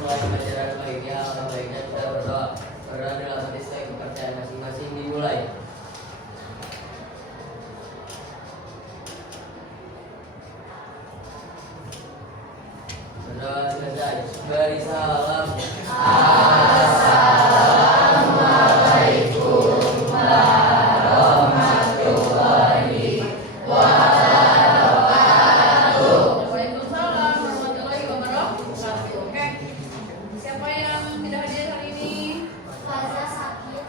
mulai pelajaran kali ini, alangkah baiknya kita berdoa. Berdoa dalam hati sesuai kepercayaan masing-masing. Dimulai. Berdoa selesai. Beri salam. Assalamualaikum warahmatullahi wabarakatuh. Waalaikumsalam warahmatullahi wabarakatuh. Oke. Siapa yang tidak hadir hari ini? Faza sakit.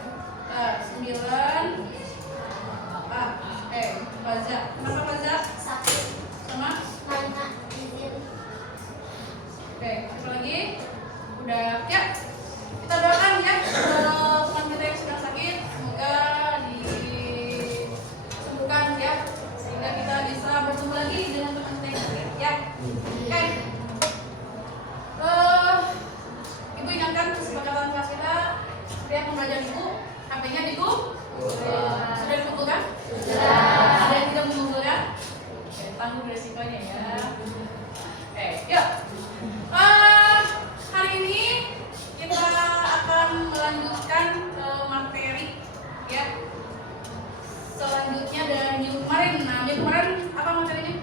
9. Faza. Kenapa Faza? Sakit. Sama? Nana izin. Oke, apa lagi? Udah ya. Kita doakan ya teman kita yang sedang sakit, semoga disembuhkan ya, sehingga kita bisa bertemu lagi dengan teman kita yang sakit ya. Oke. Ibu ingatkan kesepakatan kelas kita, setiap pembelajaran ibu, HP-nya ibu sudah dikumpulkan? Sudah. Ada yang tidak mengumpulkan? Oke, tanggung resikonya ya. Oke, yuk. Hari ini kita akan melanjutkan ke materi ya. Selanjutnya dari minggu kemarin. Nah, minggu kemarin apa materinya?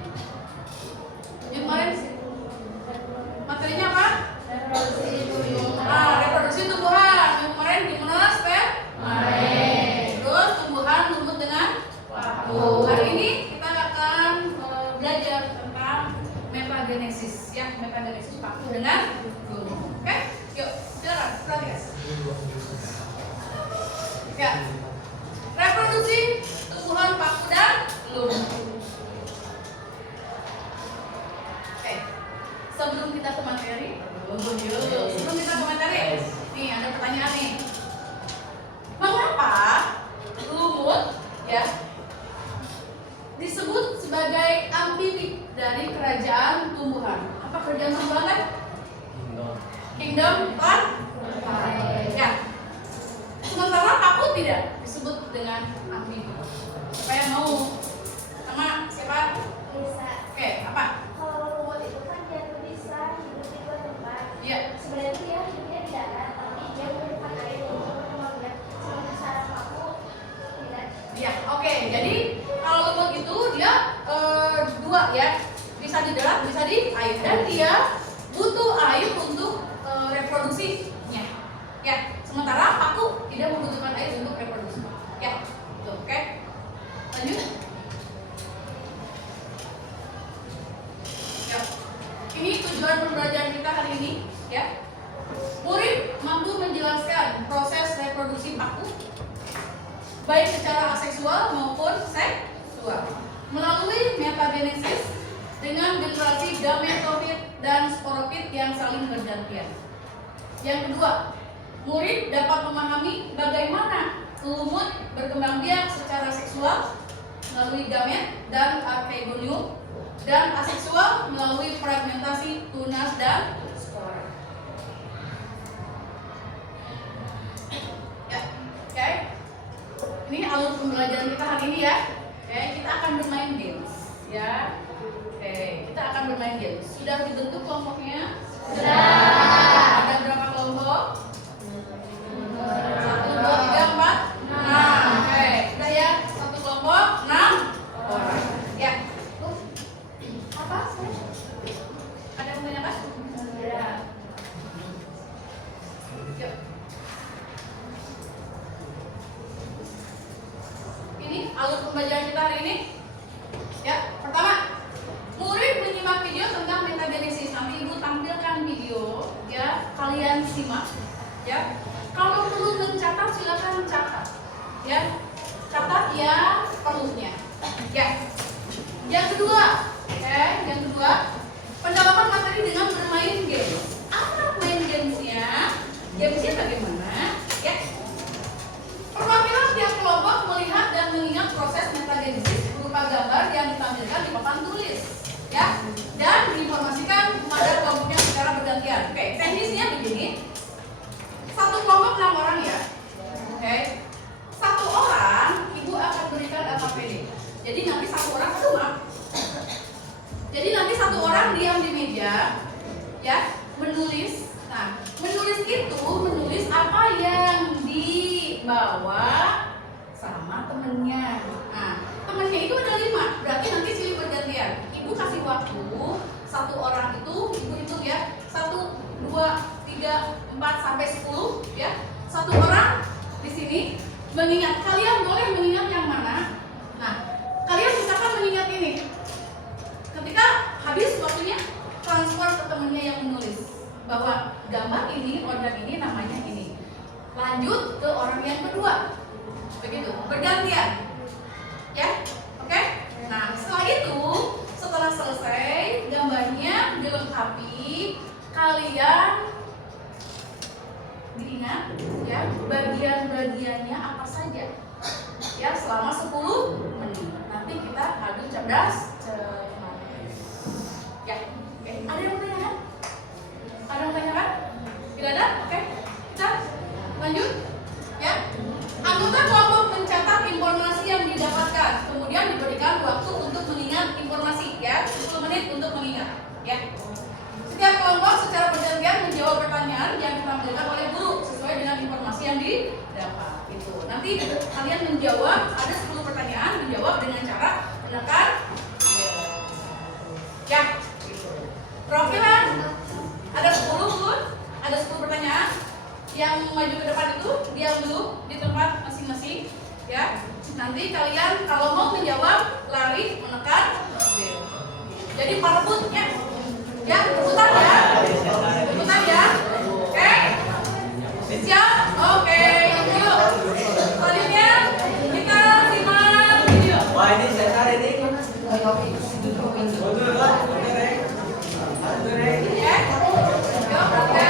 Minggu kemarin materinya apa? Reproduksi tumbuhan. Minggu kemarin gimana, Step? Terus tumbuhan tumbuh dengan waktu. Hari ini kita akan belajar tentang metagenesis ya, metagenesis paku dengan gunung. Oke, yuk silakan perhatikan. Ya, reproduksi tumbuhan paku dan lumut. Oke, sebelum kita ke materi, sebelum kita ke materi, nih ada pertanyaan nih. Mengapa lumut ya disebut sebagai amfibi dari kerajaan tumbuhan? Apa kerajaan tumbuhan kan? Kingdom plant. Ya. Sementara paku tidak disebut dengan amfibi. Siapa yang mau? Sama siapa? Bisa. Oke, apa? Kalau lumut itu kan dia tuh bisa hidup di dua tempat. Iya. Sebenarnya dia hidupnya di darat, tapi dia menyimpan air untuk berkembang. Seperti sarang paku tidak. Ya, oke. Jadi kalau lumut itu dia dua ya, bisa di darat, bisa di air, dan dia butuh air untuk reproduksinya. Ya, sementara paku tidak membutuhkan air untuk reproduksi. Ya, tuh, oke. Lanjut. Ya. Ini tujuan pembelajaran kita hari ini, ya. Murid mampu menjelaskan proses reproduksi paku baik secara aseksual maupun seksual melalui metagenesis dengan generasi gametofit dan sporopit yang saling bergantian. Yang kedua, murid dapat memahami bagaimana lumut berkembang biak secara seksual melalui gamet dan archegonium, dan aseksual melalui fragmentasi tunas dan spora. Ya, oke. Ini alur pembelajaran kita hari ini ya. Oke, kita akan bermain games ya. Oke, kita akan bermain games. Sudah dibentuk kelompoknya? Sudah. Ada berapa kelompok? 1, 2, 3, 4, 6. Oke, sudah ya. Satu kelompok 6 orang. Ya. Apa? Ada yang menanyakan? Sudah. Yuk. Ini alur pembelajaran kita hari ini. Ya, pertama, murid menyimak video tentang metagenesis. Nanti ibu tampilkan video, ya, kalian simak, ya. Kalau perlu mencatat silakan catat, ya. Catat ya perlunya, ya. Yang kedua, yang kedua, pendalaman materi dengan bermain games. Apa main gamesnya? Gamesnya bagaimana? Ya. Perwakilan tiap kelompok melihat dan mengingat proses metagenesis berupa gambar yang ditampilkan di papan tulis, ya, dan diinformasikan kepada kelompoknya secara bergantian. Oke, teknisnya begini. Satu kelompok 6 orang ya. Oke. Satu orang ibu akan berikan LKPD. Jadi nanti satu orang Jadi nanti satu orang diam di meja, ya, menulis. Nah, Nah, menulis itu menulis apa yang dibawa sama temennya. Nah, temennya itu ada 5, berarti nanti silih bergantian. Ibu kasih waktu 1 orang itu, ibu hitung ya, 1, 2, 3, 4 sampai 10 ya. 1 orang di sini mengingat, kalian boleh mengingat yang mana? Nah, kalian misalkan mengingat ini. Ketika habis waktunya, transfer ke temennya yang menulis bahwa gambar ini, organ ini namanya ini. Lanjut ke orang yang kedua. Begitu, bergantian. Ya, oke? Nah, setelah itu, setelah selesai gambarnya dilengkapi, kalian diingat ya bagian-bagiannya apa saja ya selama 10 menit. Nanti kita adu cerdas cermat. Ya, oke. Ada yang mau tanyakan? Ada yang mau tanyakan? Tidak ada? Oke. Kita lanjut ya. Anggota kelompok mencatat informasi yang didapatkan, kemudian diberikan waktu untuk mengingat informasi ya, 10 menit untuk mengingat ya. Setiap kelompok secara bergantian menjawab pertanyaan yang ditampilkan oleh guru sesuai dengan informasi yang didapat. Itu. Nanti kalian menjawab, ada 10 pertanyaan, menjawab dengan cara menekan ya. Gitu. Profilan ada 10 pun, ada 10 pertanyaan. Yang maju ke depan itu diam dulu di tempat masing-masing ya. Nanti kalian kalau mau menjawab lari menekan bel. Jadi perebut ya. Ya, rebutan ya. Rebutan ya. Oke. Siap? Oke. Yuk. Selanjutnya kita simak video. Wah, ini saya ini. Ya. Yuk, oke.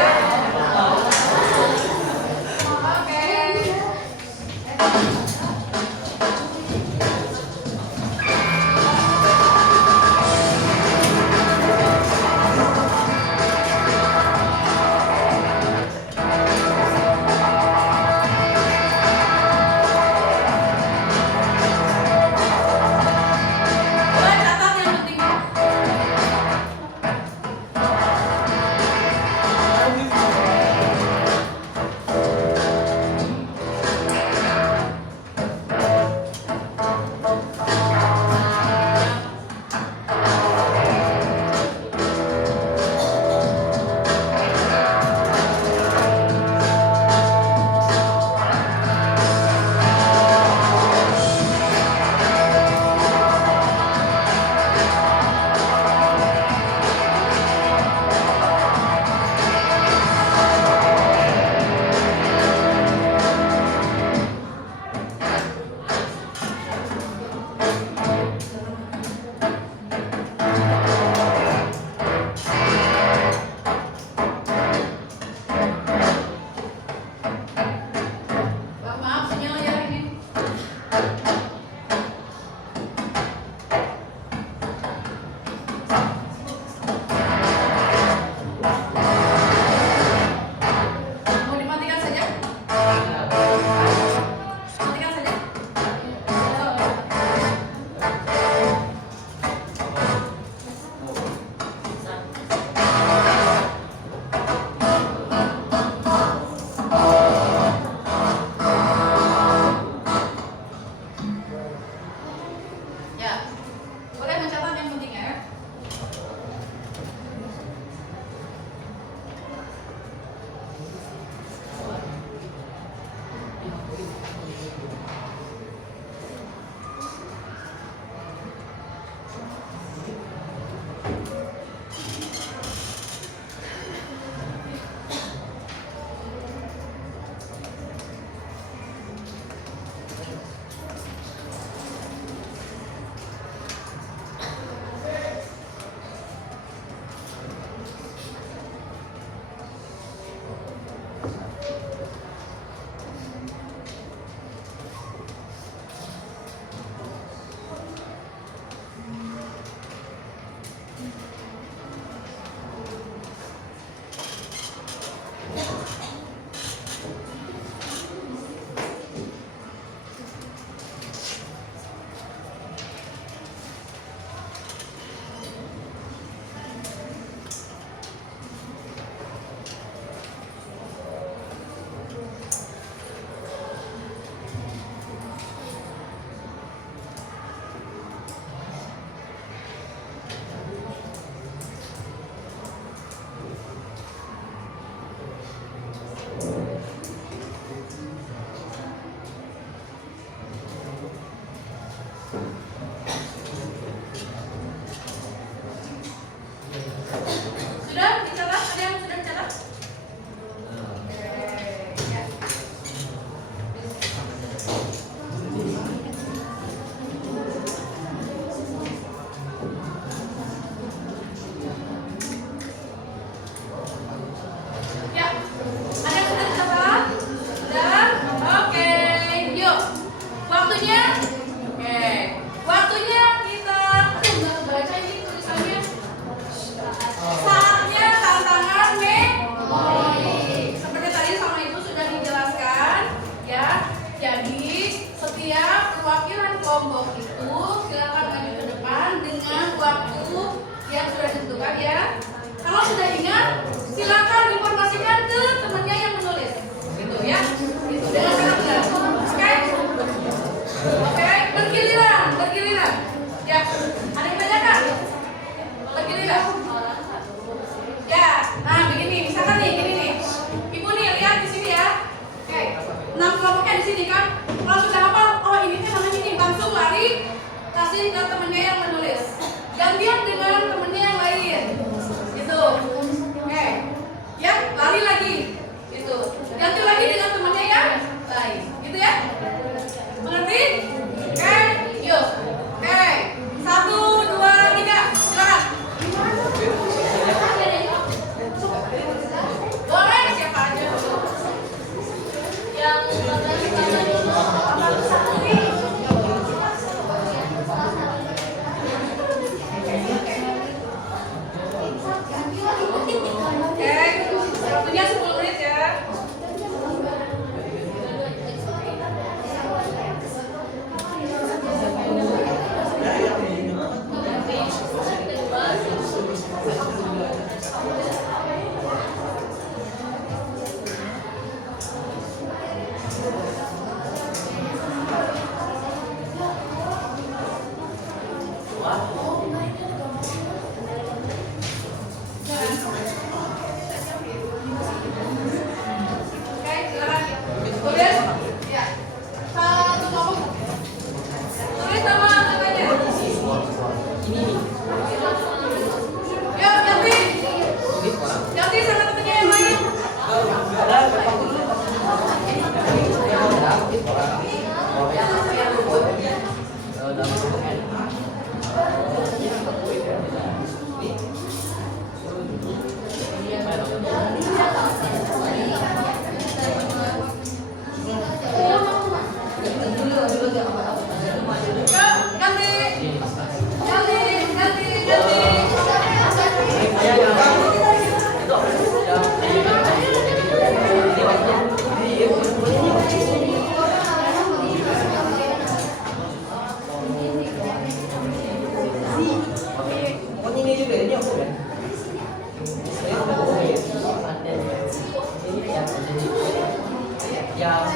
yang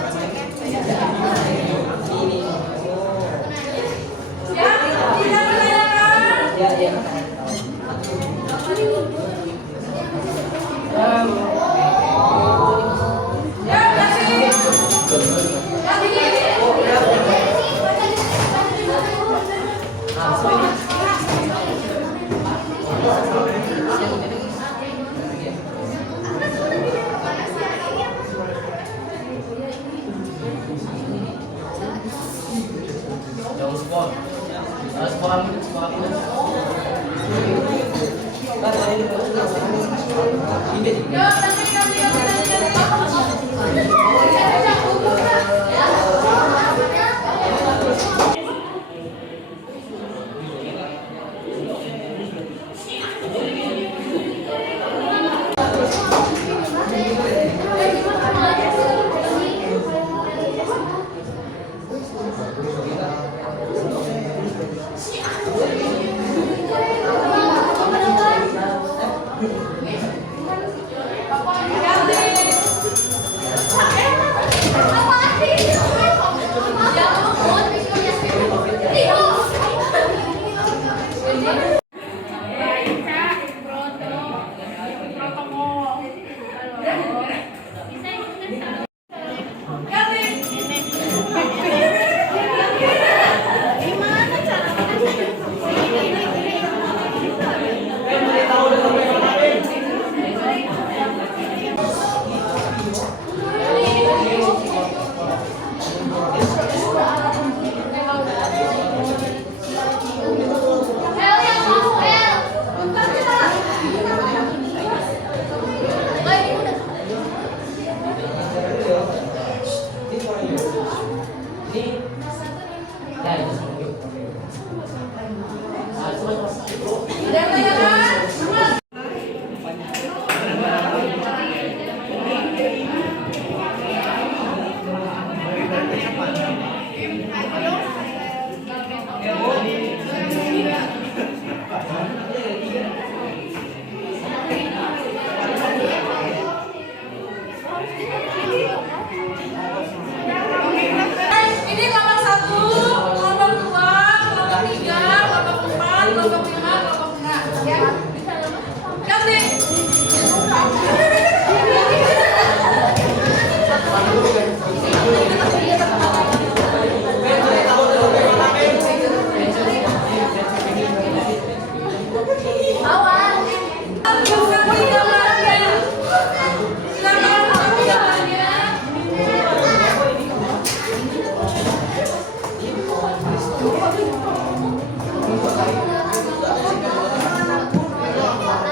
ini. Ya, tidak menanyakan. Ya, ya. Ya, kasih. Sport. Sekolah ini. Ya, kasih. Ini kelompok 1, kelompok 2, kelompok 3, kelompok 4, kelompok 5, kelompok 6. Ya. Ganti.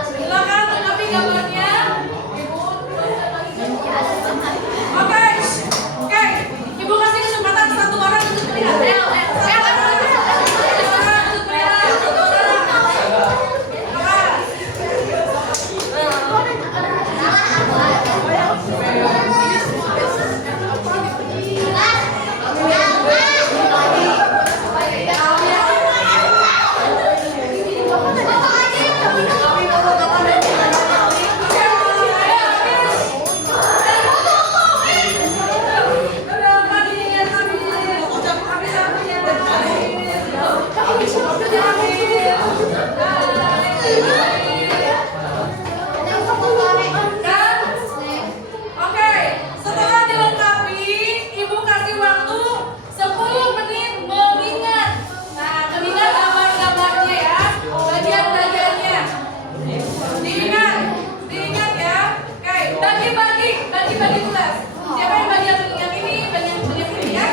Silakan tanggapi gambarnya. Oke. Oke. Ibu kasih kesempatan satu orang untuk melihat. Oke, setelah dilengkapi, Ibu kasih waktu 10 menit mengingat. Nah, mengingat gambar-gambarnya ya, bagian-bagiannya. Diingat ya. Oke, bagi-bagi tugas. Siapa yang bagian ini, bagian ini ya?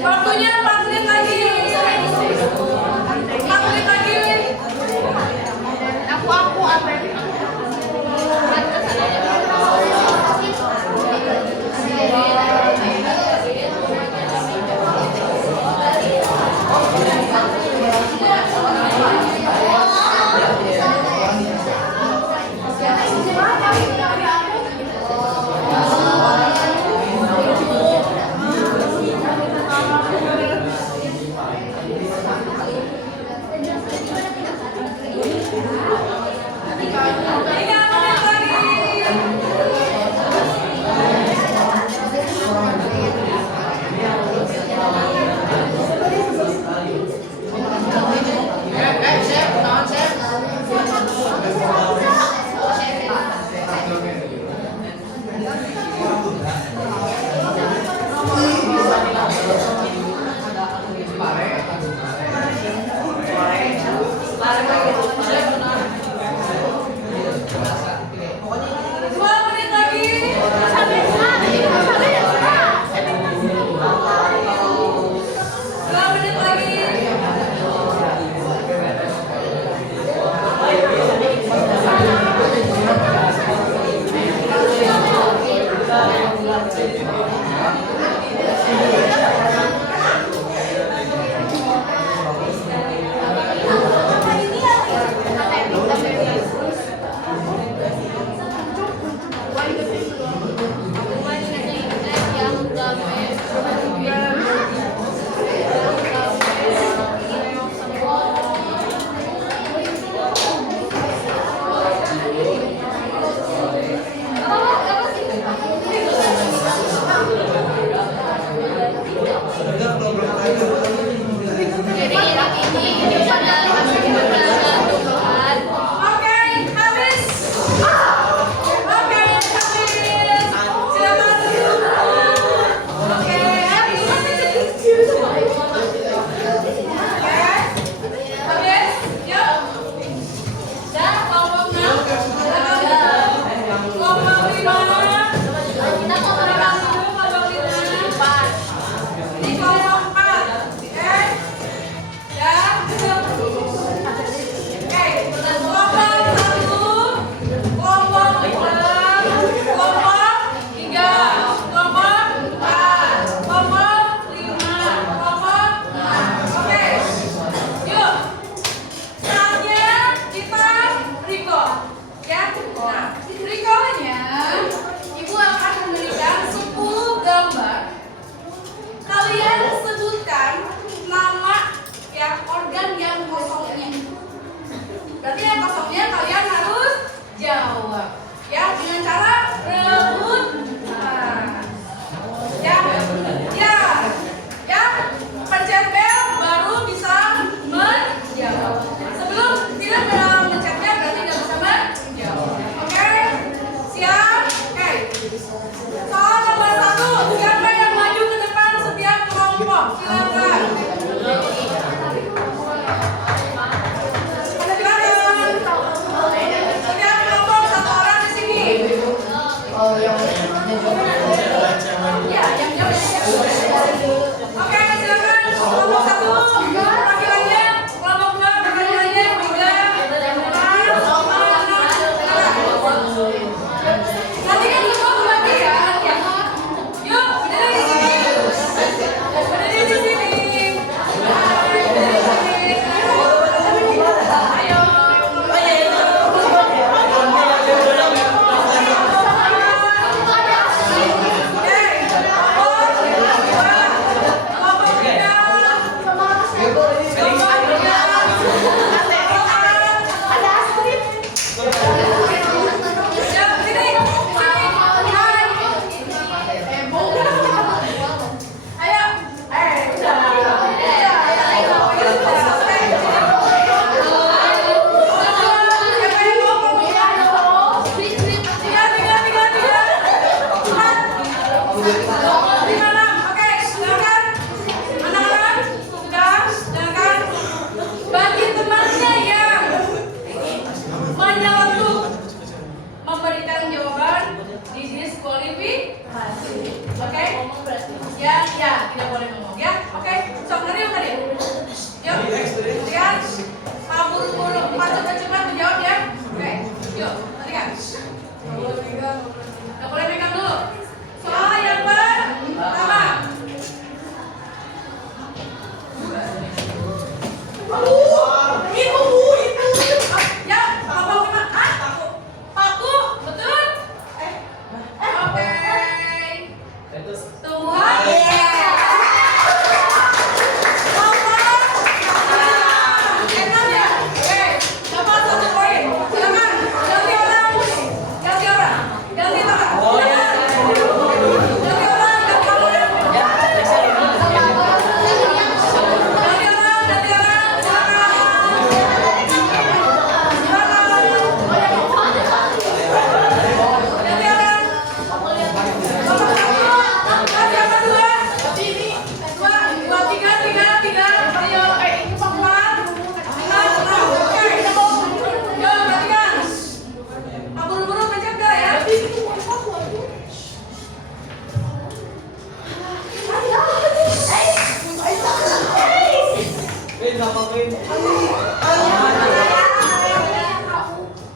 Waktunya 4 menit lagi. 4 menit lagi. Aku apa ini? Oke? Ya, tidak boleh ngomong ya. Oke, sok ngeri yuk tadi. Yuk, lihat. Mau buru-buru, cepat menjawab ya. Oke, yuk, tadi kan. Nggak boleh pegang dulu. Soal yang pertama. Itu. Ya, paku gimana? Paku, betul? Oke. Tumbuhan. Enak ya? Oke, dapat 1 poin. Silakan, ganti orang. Ganti orang. Ganti orang.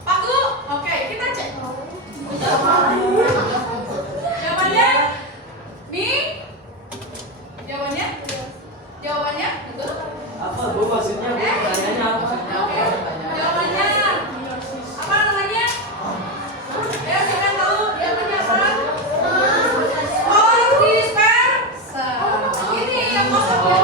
Paku, oke, kita cek. Jawabannya, Mi? Jawabannya, betul? Apa bu maksudnya? Pertanyaannya apa? Oke, jawabannya apa namanya? Ya, silakan tahu jawabannya apa? Oh, disperser. Ini yang kosong ya.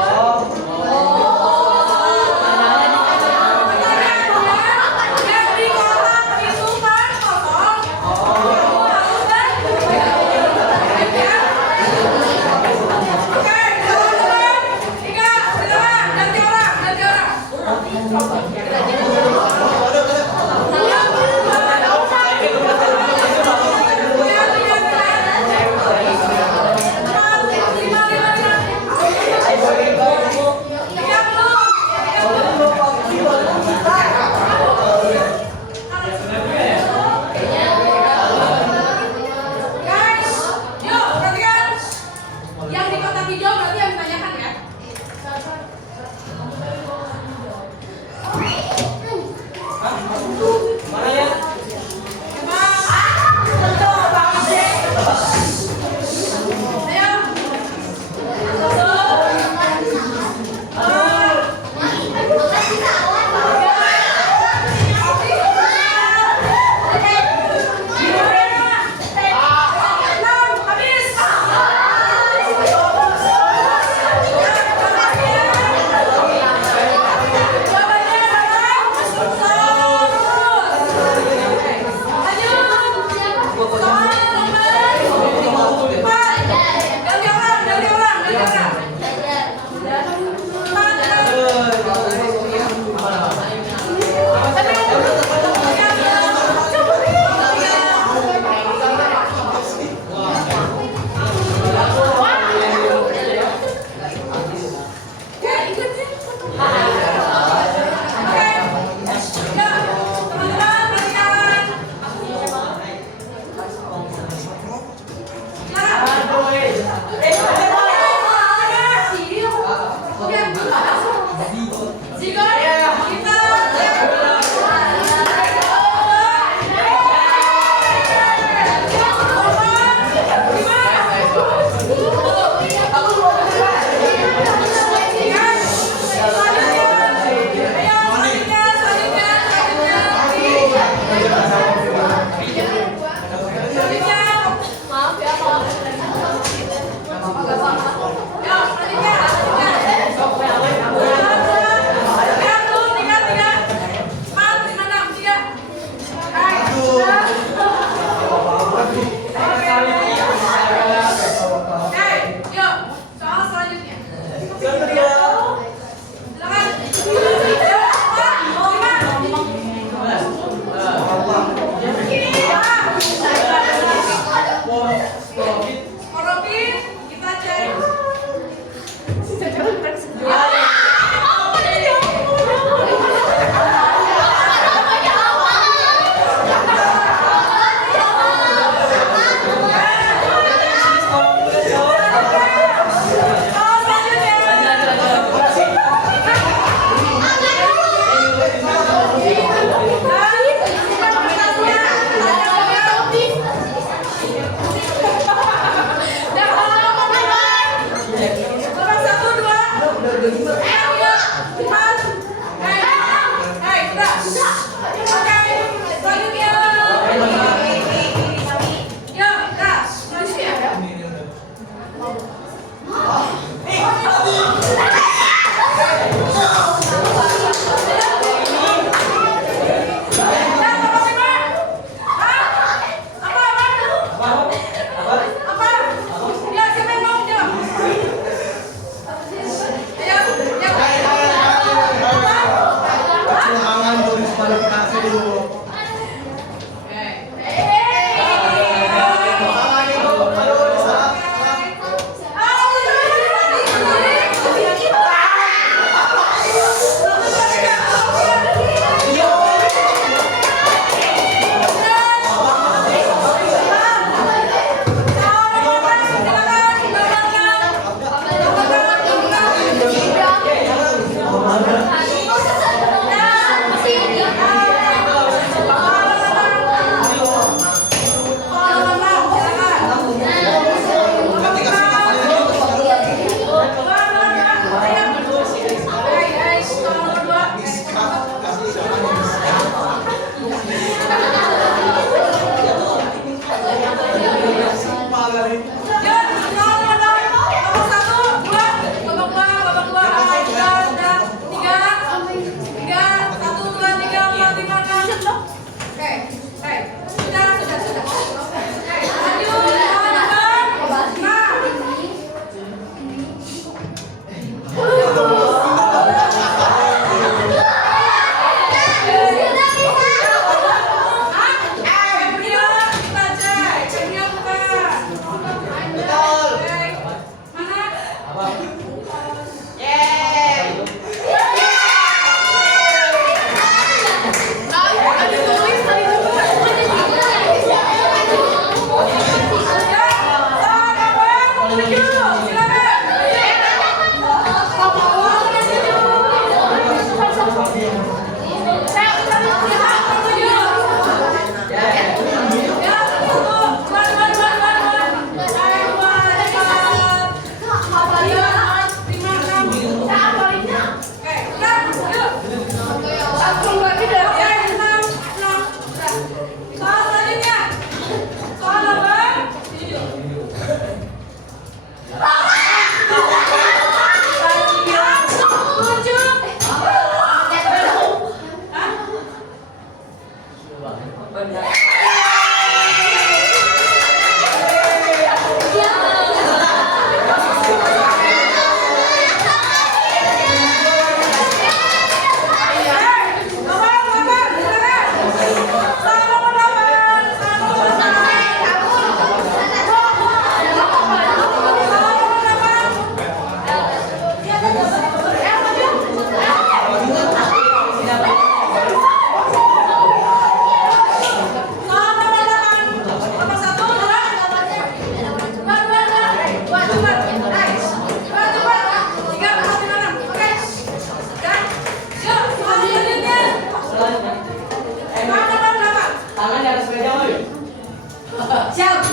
Siapa?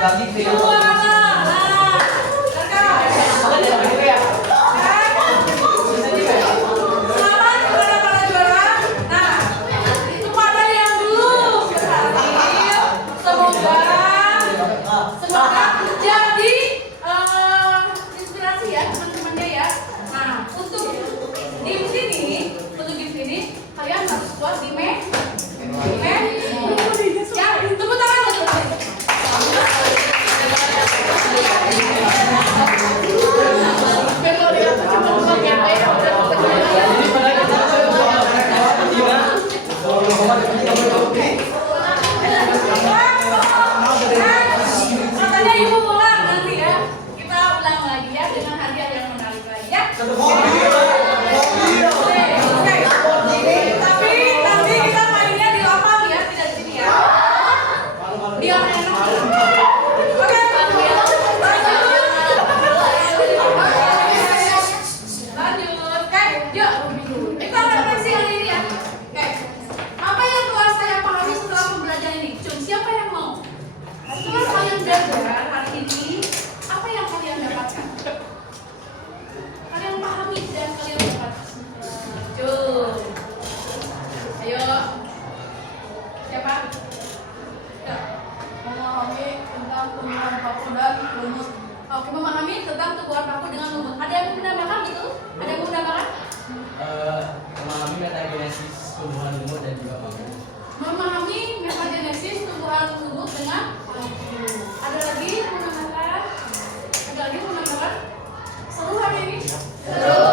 Bagi video. Katanya ibu ulang nanti ya. Kita ulang lagi ya dengan hadiah yang menarik lagi ya. Tapi nanti kita mainnya di lapang ya, tidak di sini ya. Biar enak. Oke. Lanjut. Oke, yuk. Kita refleksi yang ini ya. Oke. Apa yang telah saya pahami setelah pembelajaran ini? Siapa yang mau? Setelah kalian belajar hari ini, apa yang kalian dapatkan? Kalian pahami dan kalian dapatkan. Ayo. Siapa? Ya. Memahami tentang tumbuhan paku dan lumut. Oke, memahami tentang tumbuhan paku dengan lumut. Ada yang menambahkan gitu? Ada yang menambahkan? Memahami metagenesis tumbuhan lumut dan juga paku. Memahami metagenesis tumbuhan lumut dengan paku. Ada lagi yang menambahkan? Ada lagi yang menambahkan? Seru hari ini? Seru.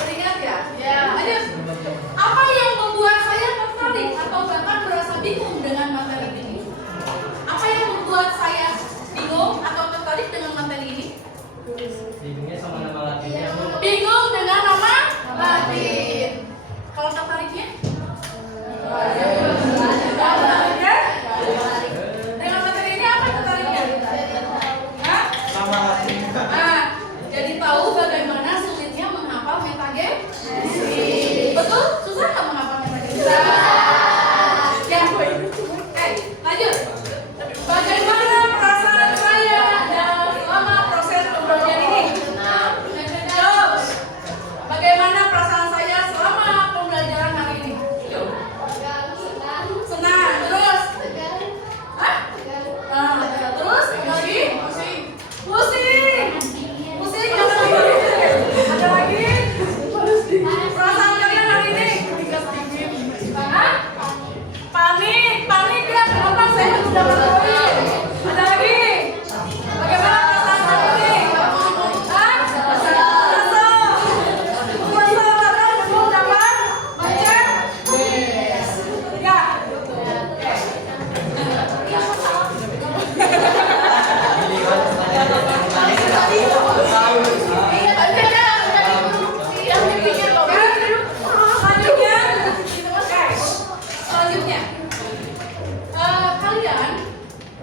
Teringat ya? Ya. Lanjut. Apa yang membuat saya tertarik atau bahkan merasa bingung dengan materi ini? Apa yang membuat saya bingung atau tertarik dengan materi ini? Bingungnya sama nama latinnya. Bingung dengan nama Latin. Kalau tertariknya? Tertariknya? Dengan materi ini apa tertariknya? Hah? Nah, jadi tahu bagaimana sulitnya menghafal metagenesis. Betul? Susah nggak menghafal metagenesis? Ya. Lanjut. Bagaimana perasaan saya selama proses pembelajaran ini? Jawab. Bagaimana perasaan saya selama pembelajaran hari ini? Senang. Terus? Hah? Terus? Lagi? Pusing. Pusing. Ada lagi? Perasaan kalian hari ini? Hah? Panik. Panik ya. Kenapa saya sudah berpoin? Ada lagi? Bagaimana perasaan hari ini? Hah? Kesel. Kesel karena belum dapat baca. Ya. Selanjutnya, kalian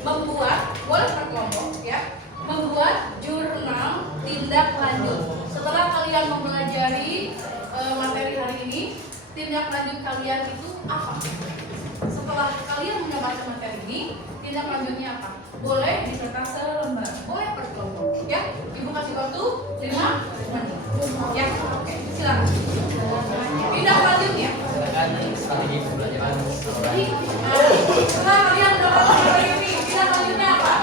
membuat, boleh berkelompok ya, membuat jurnal tindak lanjut. Setelah kalian mempelajari materi hari ini, tindak lanjut kalian itu apa? Setelah kalian mendapatkan materi ini, tindak lanjutnya apa? Boleh di kertas selembar, boleh berkelompok ya. Ibu kasih waktu 5 menit ya. Oke, silakan. Tindak lanjutnya. Silakan strategi pembelajaran. Setelah kalian mendapatkan materi ini, tindak lanjutnya apa?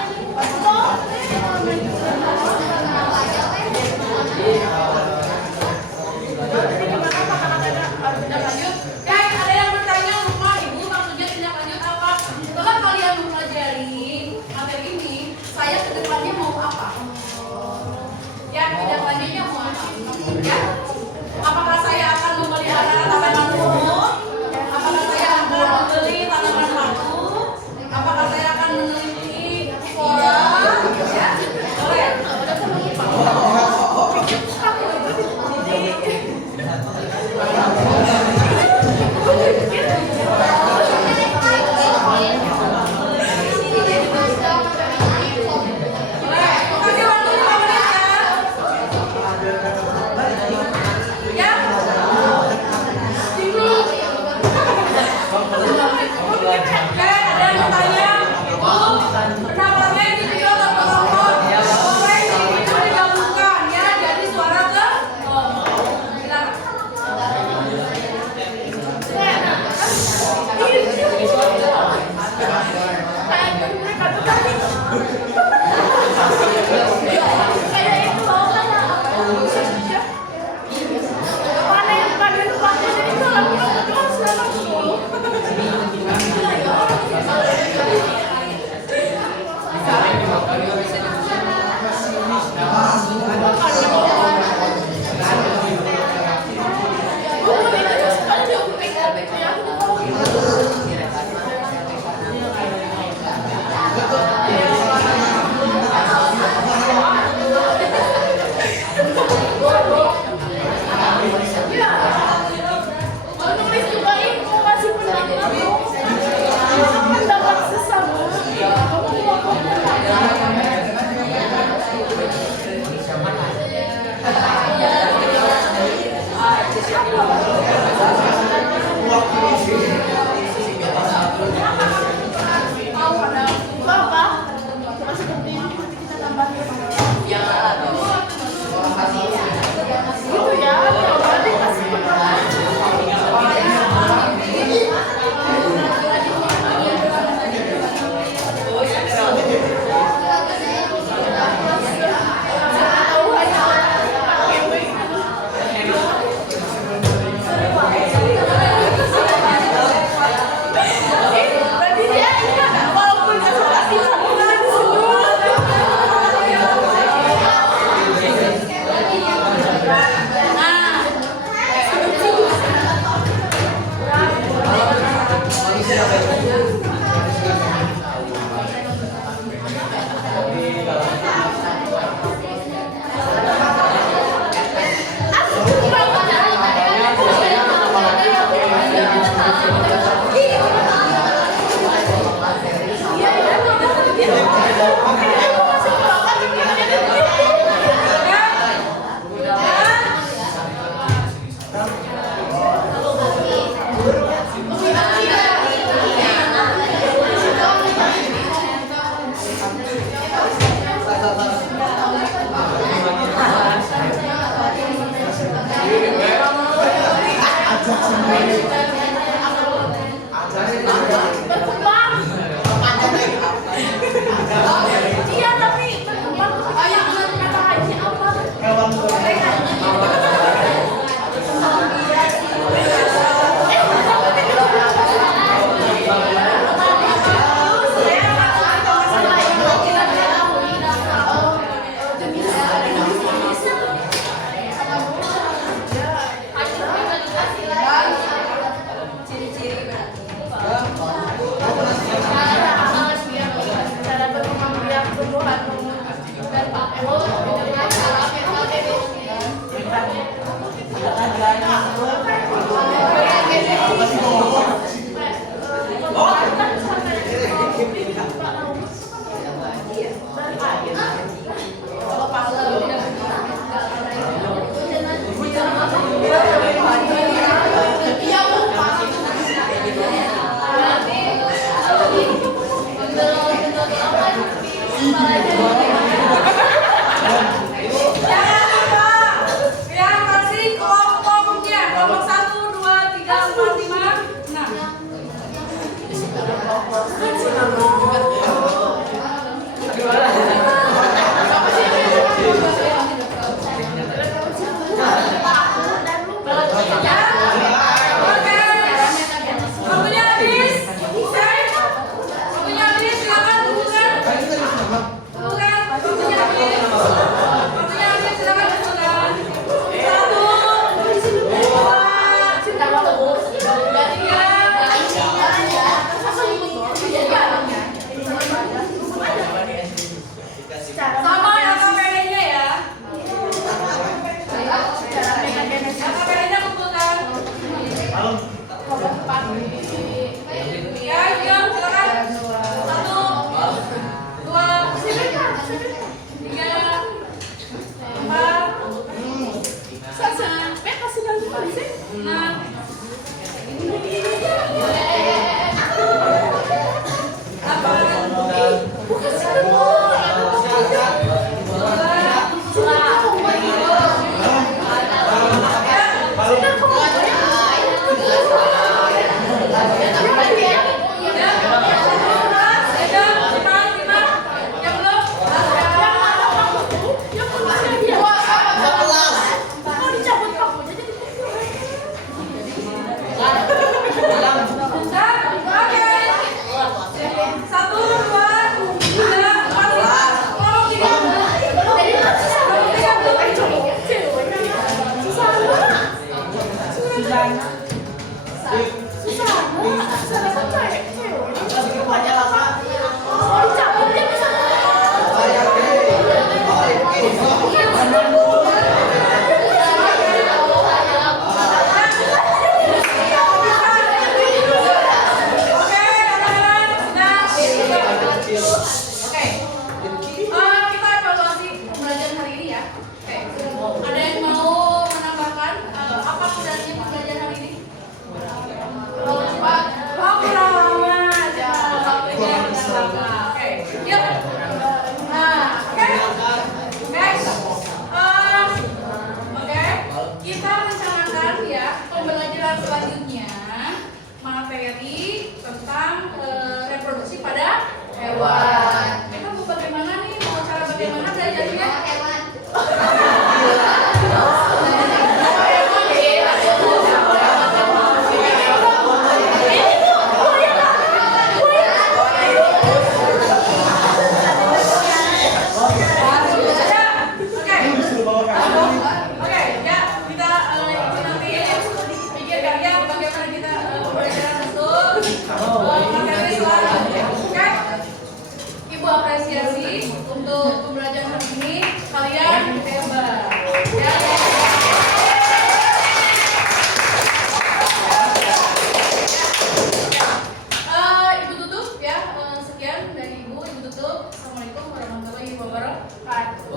Tindak lanjut. Ada yang bertanya lupa ibu, maksudnya tindak lanjut apa? Setelah kalian mempelajari materi ini, saya kedepannya mau apa? Ya, tindak lanjutnya mau apa? Ya. Apakah saya akan memelihara tanaman pohon? Apakah saya akan membeli tanaman paku? Apakah saya akan meneliti flora? Ya, boleh. Yang orang kasih Gitu ya, berarti kasih penerbangan. Berarti dia ini kan walaupun dia suka sih pelajarannya? Oke, ya kita nanti pikirkan ya bagaimana kita pembelajaran masuk materi selanjutnya. Oke, Ibu apresiasi untuk pembelajaran hari ini kalian hebat. Ya. Ibu tutup ya, sekian dari Ibu tutup. Assalamualaikum warahmatullahi wabarakatuh.